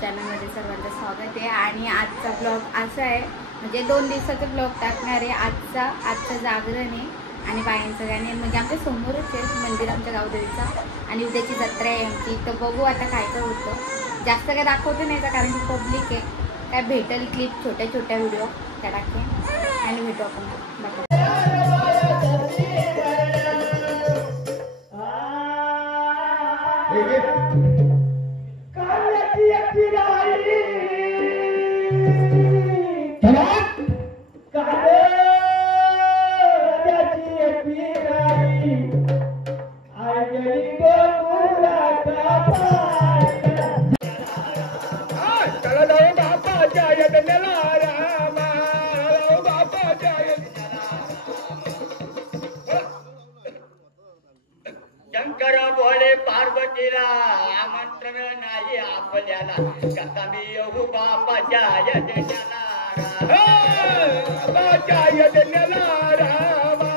चॅनलमध्ये सर्वांचं स्वागत आहे. आणि आजचा ब्लॉग असा आहे, म्हणजे 2 दिवसाचा ब्लॉग टाकणार आहे. आजचं जागरण आहे आणि बायांचं गाणे, म्हणजे आमच्या समोरच आहे मंदिर आमच्या गावदेवीचा. आणि उद्याची जत्रा आहे आमची, तर बघू आता काय काय होतं. जास्त काय दाखवते नाही का, कारण की पब्लिक आहे. काय भेटेल क्लिप, छोट्या छोट्या व्हिडिओ त्या टाकेन आणि भेटू आपण. शंकर भोले पार्वतीला आमंत्रण नाही आपल्याला, कसा मी येऊ बापाच्या यज्ञाला बापाच्या यज्ञाला रामा,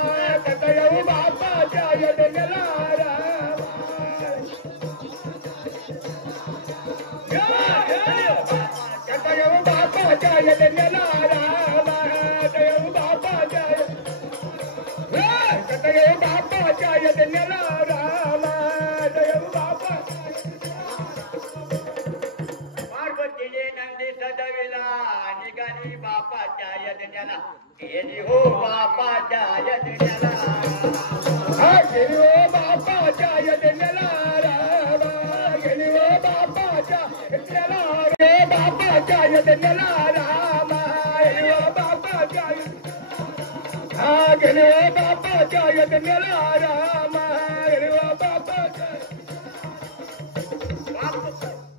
कसा येऊ बापाच्या यज्ञाला रामा, कसा येऊ बापाच्या यज्ञाला रामा, कसा येऊ बापाच्या यज्ञाला निघाली बापाच्या यज्ञाला, गेली हो बापाच्या यज्ञाला, गेली हो बापाच्या यज्ञाला रामा, गेली हो बापाच्या यज्ञाला, बापाच्या यज्ञाला रामा, गेली हो बापाच्या, गेली हो बापाच्या यज्ञाला रामा, गेली हो बापाच्या.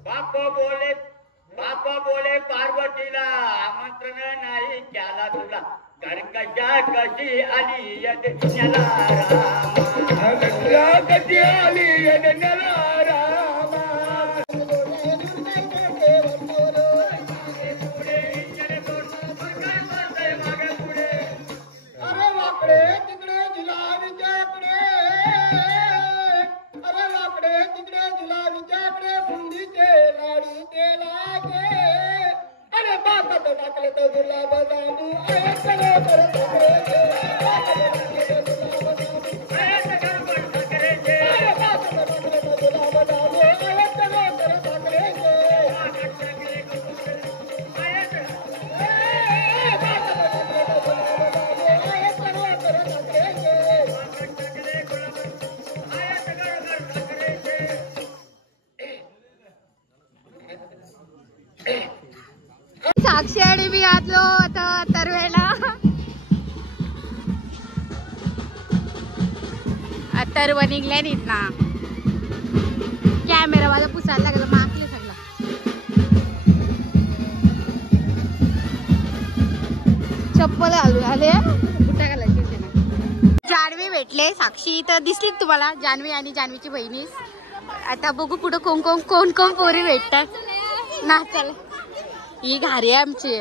बाप बोले पार्वतीला आमंत्रण नाही केला तुला, घर कशी आली यज्ञाला रामा, कशी आली यज्ञाला रामा. अरे वाकडे तिकडे जिलावीच्याकडे, अरे वाकडे तिकडे जिलावीच्याकडे, बुंदीचे लाडू केला गे, अरे बातात टाकले तर गुलाब जांबू, साक्षी आणि मी आलो आता तर्वेला. तर्व निघल्या नाहीत ना, कॅमेरा माझा पुसायला लागला, मागले सगळं. चप्पल घालून आले, कुठे घालायची होती ना. जान्हवी भेटले, साक्षी तर दिसली तुम्हाला, जान्हवी आणि जान्हवीची बहिणीस. आता बघू पुढं कोण कोण पोरी भेटतात नाचायला. ही घारी आहे आमची.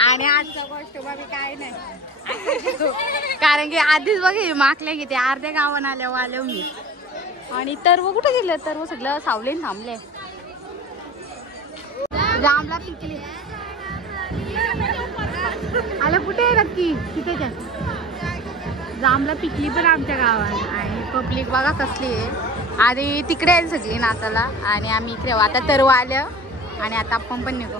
आणि आजचा गोष्ट बाबी काय नाही, कारण की आधीच बघ माकले की ते अर्ध्या गावान आल्या मी. आणि तरव कुठे गेलं, तरव सगळं सावलीन थांबले. जांभला पिकली आलं कुठे नक्की, तिथे जांभला पिकली पण आमच्या गावात. आणि पब्लिक बघा कसली आहे. आधी तिकडे आहे सगळी नाचायला आणि आम्ही इकडे. आता तरव आलं आणि आता आपण पण निघू.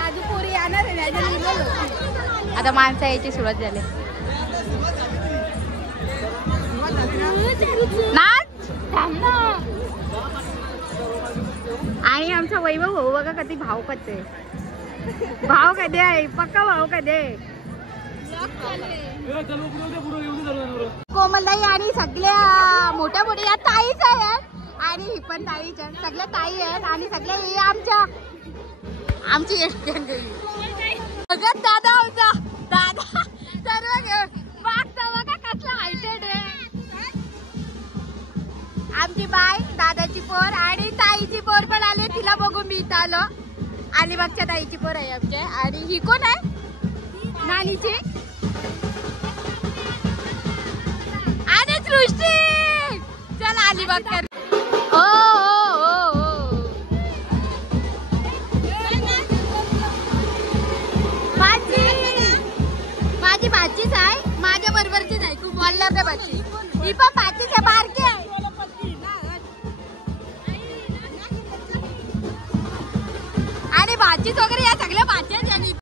आधी पोरी येणार आहे, आता माणसं यायची सुरुवात झाली. नाच आणि आमचा वैभव भाऊ बघा कधी भाव कधी भाव कधी आहे, पक्का भाव कधी. कोमलताई आणि सगळ्या मोठ्या मोठ्या ताईच आहेत, आणि ही पण ताईच आहेत, सगळ्या ताई आहेत. आणि सगळ्या हे आमची दादा आमचा दादा सर्व घेऊन मागचा बघा कसला हायटेड आहे. आमची बाय, दादाची पोर आणि ताईची पोर पण आले, तिला बघून मी इथं आलो. अलिबागच्या ताईची पोर आहे आमच्या. आणि ही कोण आहे, नानीची. आणि सृष्टी चला अलिबाग कर ओ ओ ओ माझी भाचीच आहे माझ्या बरोबरचीच आहे खूप बोलल्या भाची ही पण भाचीच आहे बारकी आहे आणि भाचीच वगैरे या सगळ्या भाच्याच आणि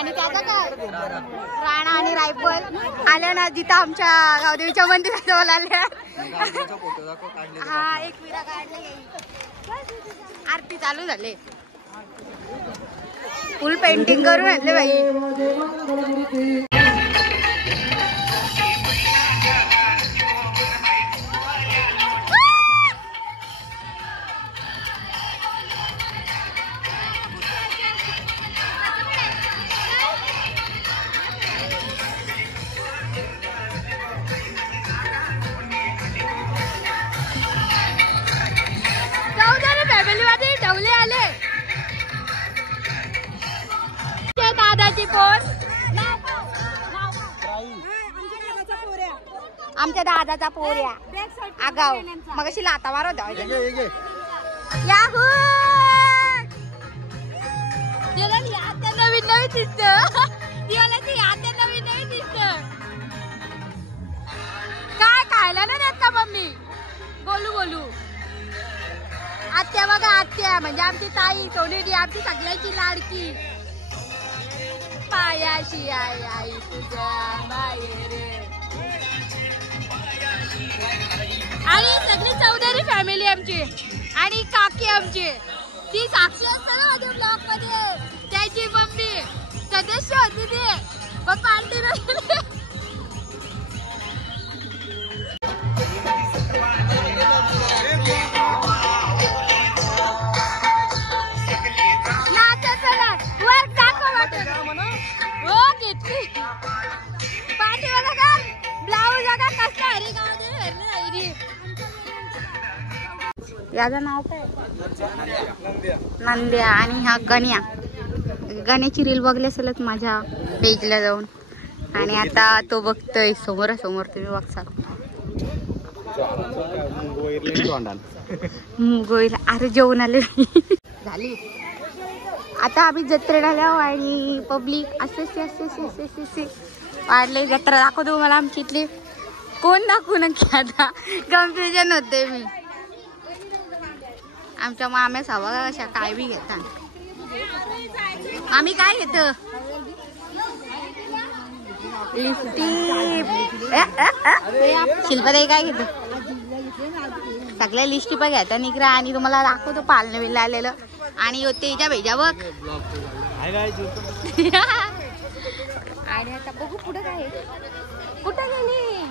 आणि त्याचा काय राणा आणि रायफल आल्या ना जिथं आमच्या गावदेवीच्या मंदिराजवळ आल्या. हा एक विरा काढले. आरती चालू झाले. फुल पेंटिंग करून आणले बाई. फॅमिली मध्ये ढवले आले. दादाची कोण आमच्या दादाचा पोऱ्या आगाव मग अशी लाता मारो याहू आता नवीन नवीन दिसत. आता नवीन नवीन दिसत. काय खायला नाही देत का मम्मी. बोलू बोलू आत्या बघा. आत्या म्हणजे आमची ताई सोनेरी आमची सगळ्याची लाडकी. पायाशी आई आई तुझ्या मायेरे. आणि सगळी चौधरी फॅमिली आमची आणि काकी आमची. ती साक्षी असते ना माझ्या ब्लॉग मध्ये. त्याची मम्मी सदस्य होती ती पण पार्टी नाही. याचं नाव काय नंद्या आणि हा गण्या. गण्याची रील बघली असेलच माझ्या पेजला जाऊन. आणि आता तो बघतोय समोरासमोर तुम्ही बघता. मुंगोईला अरे जेवण आले झाली. आता आम्ही जत्रेला आलो आणि पब्लिक असे वाढले. जत्रा दाखवतो मला आमची इथली. कोण दाखवू नक्की आता कन्फ्युजन होते मी. आमच्या माम्या सवा अशा काय बी घेतात. आम्ही काय घेतो लिस्टी. शिल्पाताई काय घेतो सगळ्या लिस्टी पण घेतात निकरा. आणि तुम्हाला दाखवतो पालनं बिल आलेलं. आणि होते हिच्या भेजा बघ. आणि आता बघू पुढे काय कुठं गेली.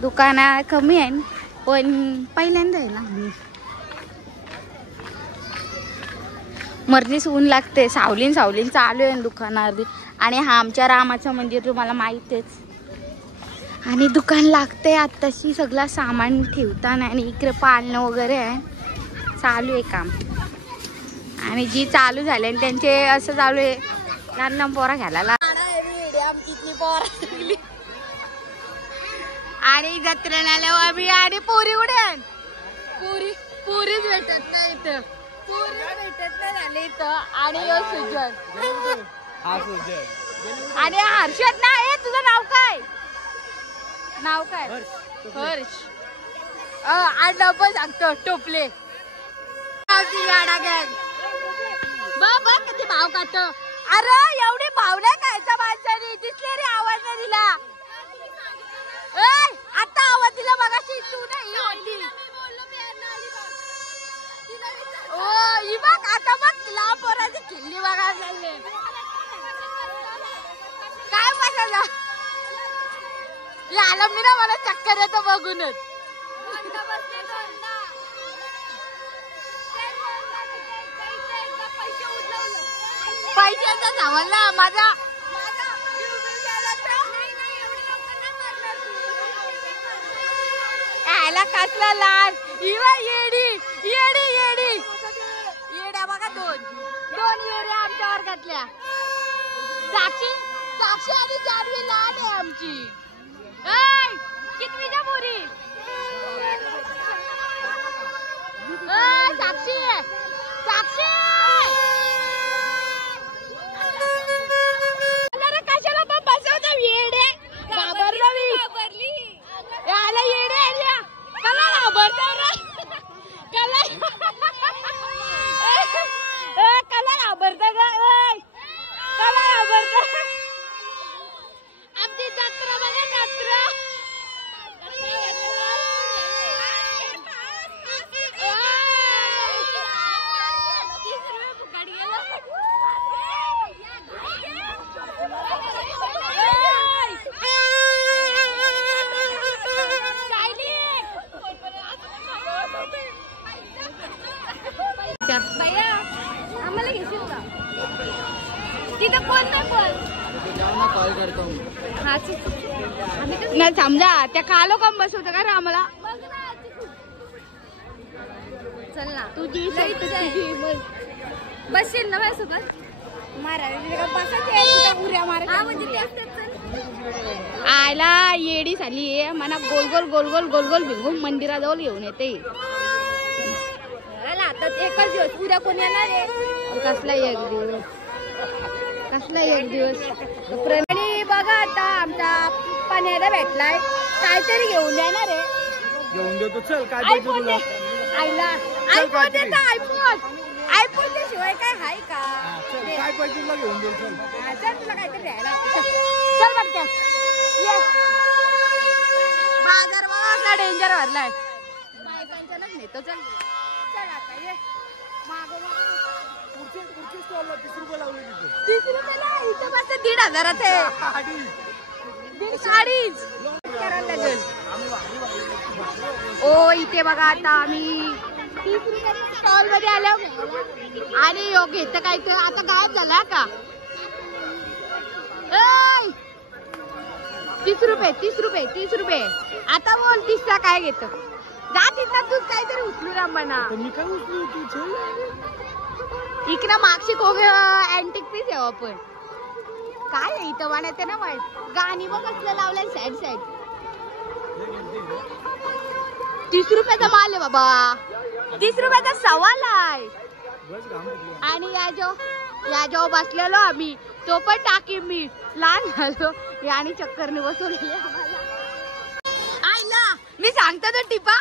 दुकाना कमी आहे पण पहिल्यांदा आहे ना. मरणीच ऊन लागते. सावलीन चालू आहे दुकानावरती. आणि हा आमच्या रामाचं मंदिर तुम्हाला माहितीच. आणि दुकान लागते आत्ताशी सगळं सामान ठेवताना. आणि इकडे पालणं वगैरे आहे. चालू आहे काम. आणि जी चालू झाले आणि त्यांचे असं चालू आहे लहान पोरा घ्यायला. आणि जत्रेला आल्यावर आम्ही आणि पुरी उडेन. पुरीच भेटत नाही इथं. पुरी भेटत नाही झाले इथं. आणि सुजन आणि हर्षद ना. हे तुझं नाव काय हर्ष. आणि डबल सांगतो टोपले. गाडा गॅग बघ किती भाव काढतो. अरे एवढी भाव नाही खायचा माणसाने. दिसले रे आवाज नाही दिला. आता आवाज दिला मगाशी तू नाही होती. ही बघ आता बघ लहान पोराची खिल्ली बघा झाले. काय बघायला आलं मी ना. मला चक्कर येतो बघूनच. पैशाचा सामान ना माझा. यायला कसला लाल. येडी येडी येडी येड्या बघा. दोन येड्या आमच्या वर्गातल्या. साक्षी आणि जानवी लहान आहे आमची. कितवीच्या पोरी. साक्षी कशाला पण बसवता येडे. घाबरली याला येडे कला घाबरतो कला इथं कोण नाही बोल कॉल करतो हा नाही समजा त्या कालो काम बसवतं का रे आम्हाला चल ना तुझी बसशील ना माझ्यासोबत आयला येडी झाली मना गोल गोल गोल गोल गोल गोल भिंगून मंदिराजवळ घेऊन येते आता एकच दिवस उद्या कोण येणार आहे कसला एक दिवस आणि बघा आता आमचा पण्याला भेटलाय काहीतरी घेऊन येणार आहे घेऊन देतो चल काय पाहिजे तुला आईला आयफोन देता आयफोन शिवाय काय हाय का काय पाहिजे तुला घेऊन देऊ चल चल तुला काहीतरी द्यायला चल पटकन ये बाजार बघा डेंजर भरलाय बायकांच्याच नेतो चल चल आता ये मागो पुढच्या स्टॉलला 30 रुपये लावले तिथे 30 रुपयाला इथं बस 1,500 आहे बिल साडीच करायला लागेल ओ इथे बघा आता आम्ही 30 रुपयाच्या स्टॉल मध्ये आलो आणि योग घेत काय तर आता गायब झाला का 30 रुपये आता बोल 30 चा काय घेत जा तिथं तू काहीतरी उचलू ना म्हणा मी काय उचलू तू इकडं मागशी कोग अँटिक पीस आहे आपण काय आहे इथं वाण्यात ना वाईट गाणी बघ असलं लावलंय साईड 30 रुपयाचा माल आहे बाबा 30 रुपयाचा सवाल आहे आणि या जो बसलेलो आम्ही तो पण टाकी मी लहान झालो आणि चक्करने बसवलेली आईला मी सांगतो तो टिपा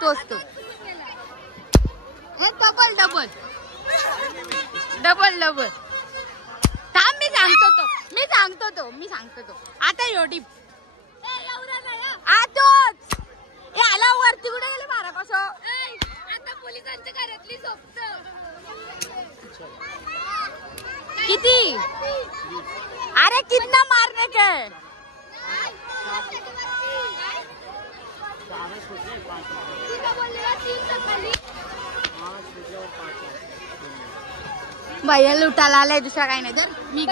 तोच तो हे डबल थांब मी सांगतो तो आता यो टिप तोच आला वरती कुठे गेले मारा कसं आता पोलिसांच्या घरातली सोबत किती अरे कितना मारने के भैया लुटायला आलाय दुसरा काही नाही तर मी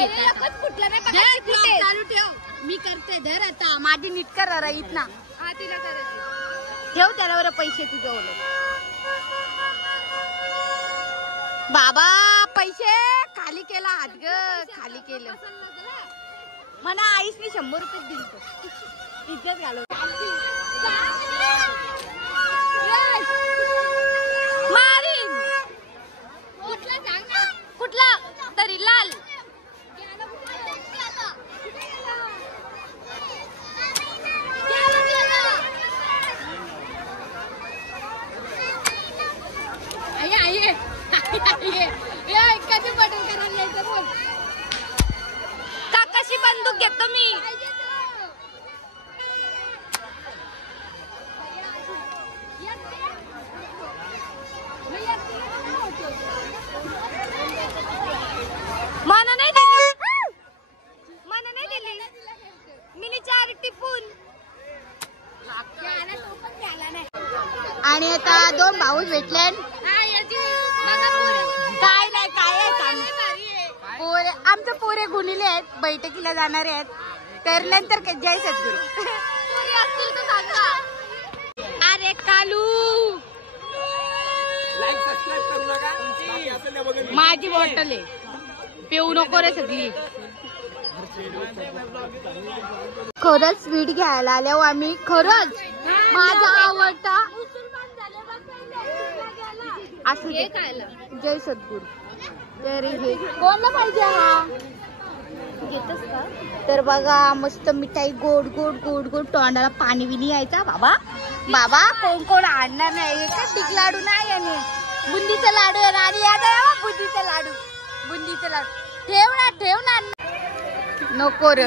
चालू ठेव मी करते धर आता माझी नीट कर राहीत ना ठेव त्याला बरं पैसे तुझ्या बाबा पैसे खाली केला हात ग खाली केलं मला आईसने 100 रुपये दिल इज्जत घालव मारीन कुठला तरी लाल कधी बटन करायला यायचं बोल कशी बंदूक घेतो मी म्हणून नाही दिली मिनी 4 टिपून आणि आता 2 भाऊ भेटले काय नाही आमचे पोरे गुणिले आहेत बैठकीला जाणारे आहेत तर नंतर जय सद्गुरू अरे कालू माझी बॉटल आहे पिऊ नको रे सगळी खरंच स्वीट घ्यायला आल्यावर आम्ही खरंच माझा आवडता असं जय सद्गुरू तर हे कोणला पाहिजे हा घेतस का तर बघा मस्त मिठाई गोड गोड गोड गोड तोंडाला पाणी बिनी यायचा बाबा कोण आणणार नाही का टिक लाडू नाही आणि बुंदीचा लाडू आहे आणि याद आहे बुंदीचा लाडू ठेव ना नको रे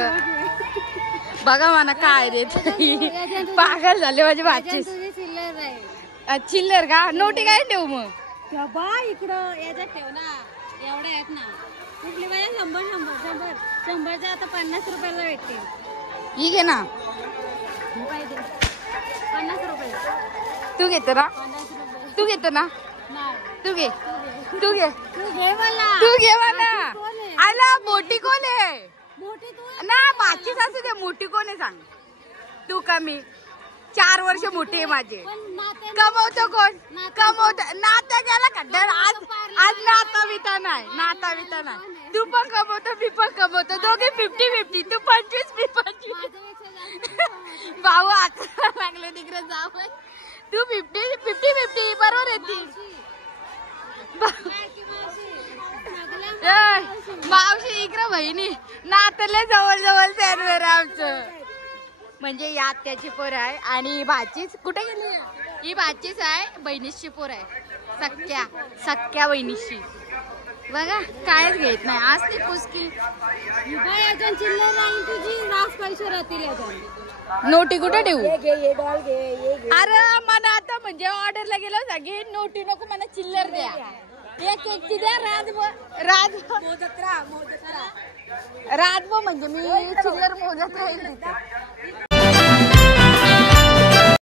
बघा मला काय रे पागल झाले माझे भाची चिल्लर का नोटी काय ठेवू मग बा इकडं याच्यात ठेव ना एवढ्या आहेत ना कुठली पाहिजे 100 आता 50 रुपयाला भेटतील ही घे ना पाहिजे 50 रुपये तू घेतो ना तू घे तू घे तू घे मला. तू घे मला. बाची कोण आहे? आला मोठी कोण आहे मोठी तू आहे. ना बाचीच असू दे. मोठी कोण आहे सांग तू का मी 4 वर्ष मोठी आहे माझे. पण नाते कमवतो कोण नातं- कमवतो नाता गेला खड्डा आज नाता विता नाही नाता विता नाही. तू पण कमवतो मी पण कमवतो दोघे 50-50. तू 25 मी 25. माझ्यापेक्षा जास्त भाऊ आता लागले तिकडे जाऊ. तू 50-50 बरोबर आहे ती. लाडकी मावशी. मावशी इकडे बहिणी नातले जवळ जवळ सॅनवर आमचं. म्हणजे ही आत्याची पोर आहे आणि ही भाचीच कुठे गेली. ही भाचीच आहे बहिणीची पोर आहे सख्या बहिणीची. बघा कायच घेत नाही आज ती पुसकी. बाई अजून चिल्लर राहील तुझी रास पैसे राहतील अजून. नोटी कुठे ठेवू. घे डॉल घे. अरे मला आता म्हणजे ऑर्डरला गेलो सांगे नोटी नको मला चिल्लर द्या. एक एकची द्या राजभो म्हणजे मी चिल्लर मोजत राहील तिथे.